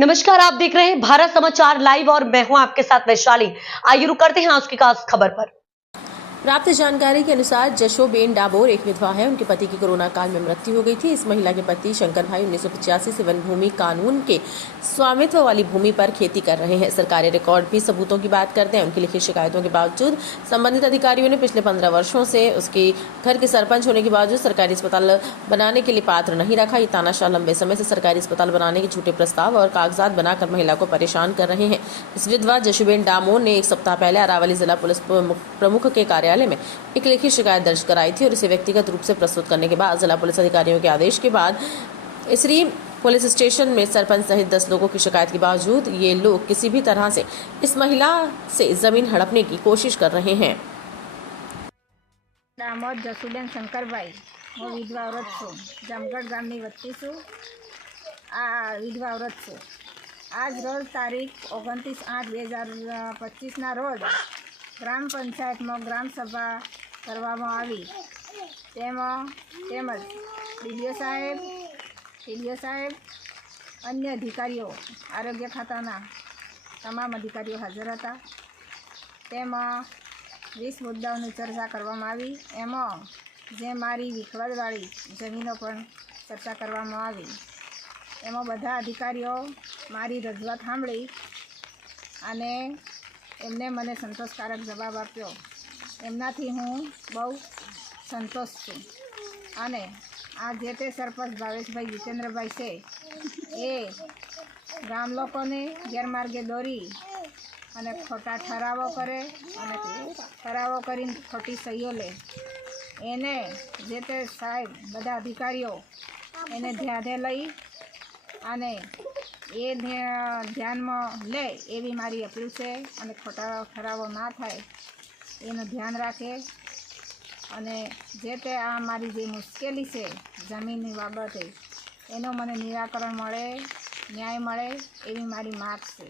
नमस्कार, आप देख रहे हैं भारत समाचार लाइव और मैं हूं आपके साथ वैशाली। आइए रुक करते हैं आज की खास खबर पर। प्राप्त जानकारी के अनुसार जशोबेन डाबोर एक विधवा है। उनके पति की कोरोना काल में मृत्यु हो गई थी। इस महिला के पति शंकर भाई 1985 से वन भूमि कानून के स्वामित्व वाली भूमि पर खेती कर रहे हैं। सरकारी रिकॉर्ड भी सबूतों की बात करते हैं। उनकी लिखित शिकायतों के बावजूद संबंधित अधिकारियों ने पिछले 15 वर्षों से उसके घर के सरपंच होने के बावजूद सरकारी अस्पताल बनाने के लिए पात्र नहीं रखा। ये तानाशाह लंबे समय से सरकारी अस्पताल बनाने के झूठे प्रस्ताव और कागजात बनाकर महिला को परेशान कर रहे हैं। इस विधवा जशोबेन डामोर ने एक सप्ताह पहले अरावली जिला पुलिस प्रमुख के कार्यालय में एक लिखित शिकायत दर्ज कराई थी और इसे व्यक्तिगत रूप से प्रस्तुत करने के बाद जिला पुलिस अधिकारियों के आदेश के बाद इसरी पुलिस स्टेशन में सरपंच सहित 10 लोगों की शिकायत के बावजूद ये लोग किसी भी तरह से इस महिला से जमीन हड़पने की कोशिश कर रहे हैं। दामोद जसुबेन शंकरभाई હું વિધવા औरत છું। જામગઢ ગામની વતની છું। આ વિધવા औरत છું। આજ રોજ તારીખ 29/8/2025ના રોજ ગ્રામ પંચાયતમાં ગ્રામ સભા કરવામાં આવી। તેમજ ડીડીઓ સાહેબ अन्य अधिकारीઓ આરોગ્ય ખાતાના તમામ अधिकारीઓ હાજર હતા। તેમાં 20 મુદ્દાઓની ચર્ચા કરવામાં આવી। એમાં જે મારી વિખવાદવાળી જમીનો પણ ચર્ચા કરવામાં આવી। એમાં બધા અધિકારીઓ મારી રજૂઆત સાંભળી અને એમને મને સંતોષકારક જવાબ આપ્યો। એમનાથી હું બહુ સંતોષ છું। અને આ જે તે સરપંચ ભાવેશભાઈ જીતેન્દ્રભાઈ છે એ ગામ લોકોને ગેરમાર્ગે દોરી અને ખોટા ઠરાવો કરે અને ઠરાવો કરીને ખોટી સહીઓ લે। એને જે તે સાહેબ બધા અધિકારીઓ એને ધ્યાને લઈ અને એ ધ્યાનમાં લે એવી મારી અપીલ છે। અને ખોટા ઠરાવો ના થાય એનું ધ્યાન રાખે અને જે તે આ મારી જે મુશ્કેલી છે જમીનની બાબતે એનો મને નિરાકરણ મળે, ન્યાય મળે એવી મારી માગ છે।